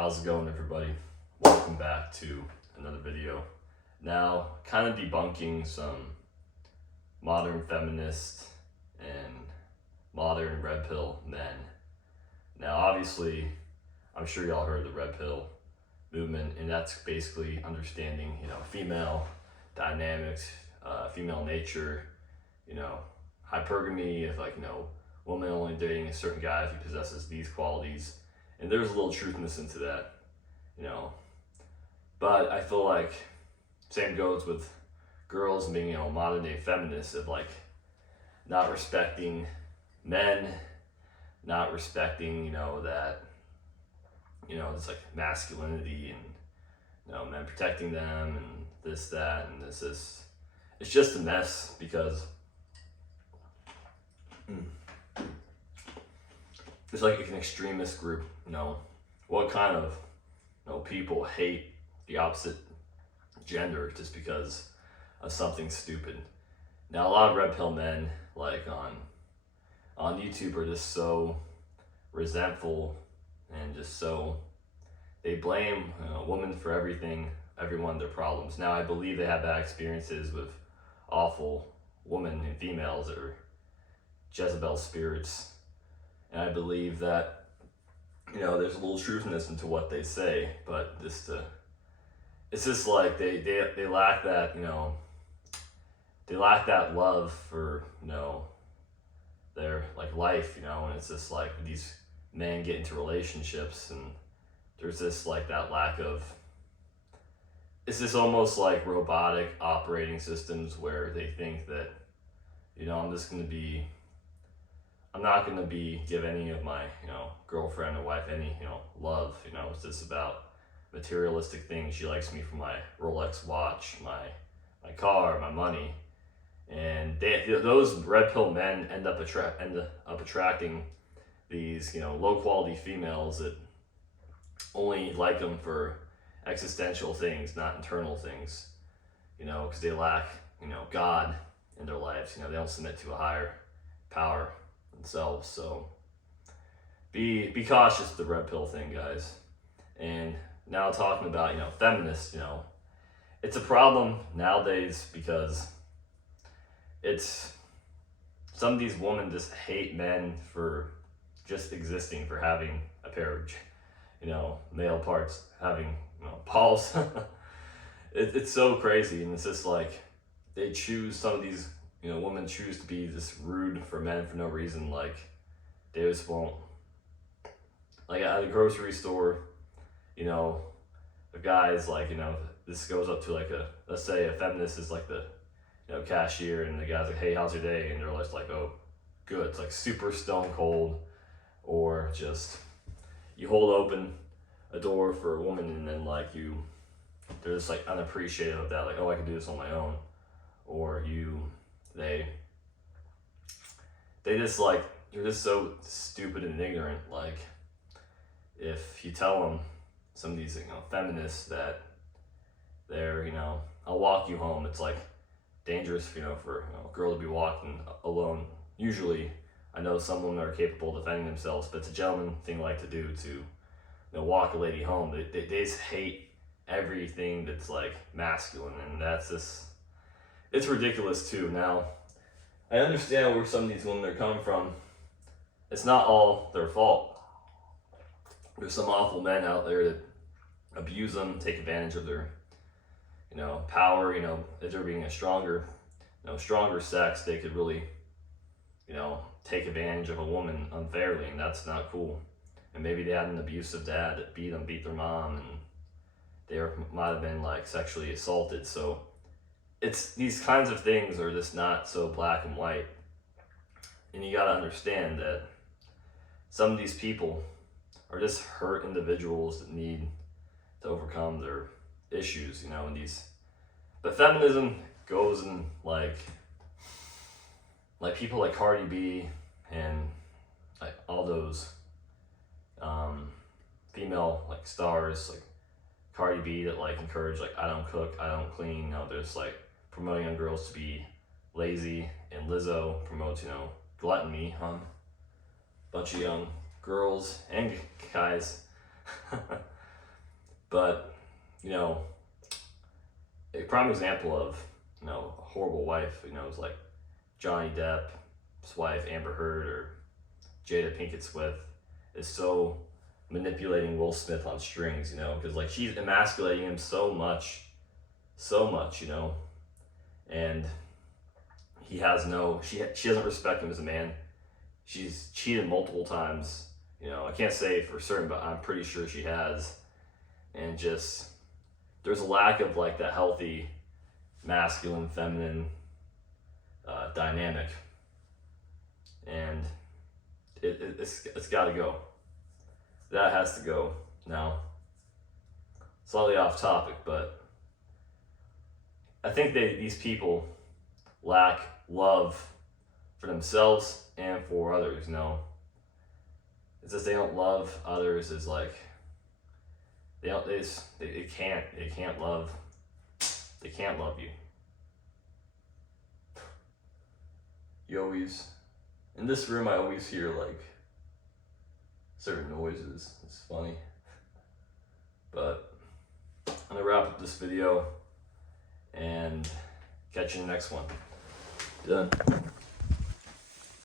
How's it going, everybody? Welcome back to another video. Now, kind of debunking some modern feminist and modern red pill men. Now, obviously, I'm sure y'all heard the red pill movement, and that's basically understanding, female dynamics, female nature, hypergamy, if woman only dating a certain guy if he possesses these qualities. And there's a little truthness into that, But I feel like same goes with girls being, modern day feminists of not respecting men, not respecting, that, it's like masculinity and, men protecting them and this, that, and this is, it's just a mess because it's like an extremist group, what kind of, people hate the opposite gender just because of something stupid. Now, a lot of red pill men, on YouTube, are just so resentful and just so, they blame women for everything, every one of their problems. Now, I believe they have bad experiences with awful women and females that are Jezebel spirits. And I believe that, there's a little truthness into what they say, but it's just like they lack that, they lack that love for, their life, and it's just like these men get into relationships and there's this that lack of, it's just almost like robotic operating systems where they think that, I'm not going to give any of my, girlfriend or wife any, love, it's just about materialistic things. She likes me for my Rolex watch, my car, my money. And those red pill men end up attracting these, low quality females that only like them for existential things, not internal things, because they lack, God in their lives. They don't submit to a higher power themselves. So be cautious with the red pill thing, guys. And now talking about, feminists, it's a problem nowadays because some of these women just hate men for just existing, for having a pair of, male parts, having, balls. It's so crazy. And it's just they choose, some of these, women choose to be just rude for men for no reason. They just won't, at a grocery store, the guy's this goes up to let's say a feminist is the, cashier, and the guy's like, hey, how's your day? And they're just oh, good. It's super stone cold. Or just, you hold open a door for a woman and then they're just unappreciative of that. Oh, I can do this on my own. Or they just you're just so stupid and ignorant. If you tell them, some of these, feminists, that they're, I'll walk you home. It's dangerous, for a girl to be walking alone. Usually, I know some women are capable of defending themselves, but it's a gentleman thing to do to, walk a lady home. They just hate everything that's masculine, and that's just, it's ridiculous too. Now, I understand where some of these women are coming from. It's not all their fault. There's some awful men out there that abuse them, take advantage of their, power. If they're being a stronger sex, they could really, take advantage of a woman unfairly, and that's not cool. And maybe they had an abusive dad that beat their mom, and they might have been sexually assaulted. So it's, these kinds of things are just not so black and white. And you gotta understand that some of these people are just hurt individuals that need to overcome their issues, and but feminism goes in people like Cardi B and all those female stars Cardi B that encourage I don't cook, I don't clean. They're just promoting young girls to be lazy, and Lizzo promotes gluttony bunch of young girls and guys But, you know, a prime example of, you know, a horrible wife, you know, is like Johnny Depp's wife, Amber Heard, or Jada Pinkett Smith, is so manipulating Will Smith on strings, you know, because like she's emasculating him so much, you know, and he has no, she doesn't respect him as a man. She's cheated multiple times, you know, I can't say for certain, but I'm pretty sure she has. And just, there's a lack of like that healthy masculine feminine dynamic, and it's got to go. That has to go. Now, slightly off topic, but I think these people lack love for themselves and for others. You know, it's just they don't love others. Is like they can't love you. You always, in this room, I always hear like certain noises. It's funny. But I'm gonna wrap up this video and catch you in the next one. Done.